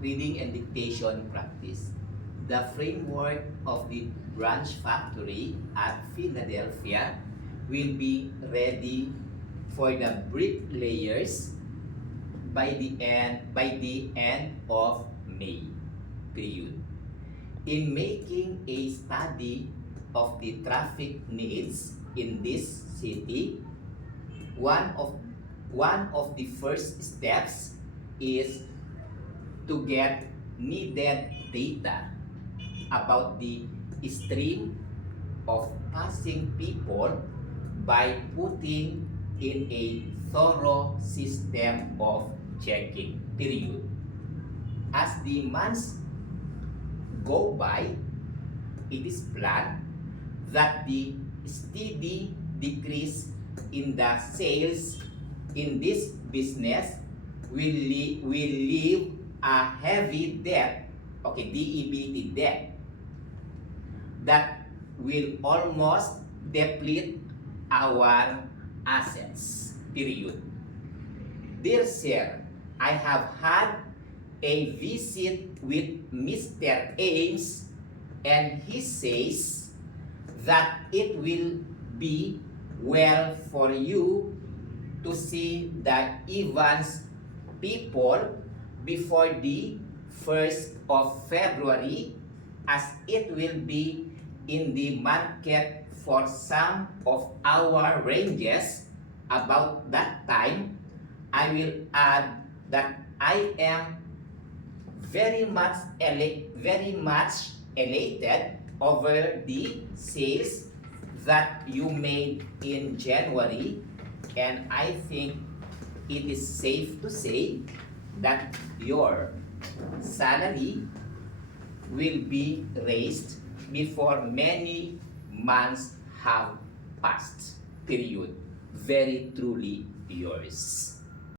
reading and dictation practice. The framework of the branch factory at Philadelphia will be ready for the bricklayers by the end of May. Period. In making a study of the traffic needs in this city, one of one of the first steps is to get needed data about the stream of passing people by putting in a thorough system of checking. Period. As the months go by, it is planned that the steady decrease in the sales in this business will leave a heavy debt, okay, DEBT debt, that will almost deplete our assets. Period. Dear Sir, I have had a visit with Mr. Ames, and he says that it will be well for you to see the Evans people before the 1st of February, as it will be in the market for some of our ranges. About that time, I will add that I am very much elated over the sales that you made in January, and I think it is safe to say that your salary will be raised before many months have passed. Period. Very truly yours.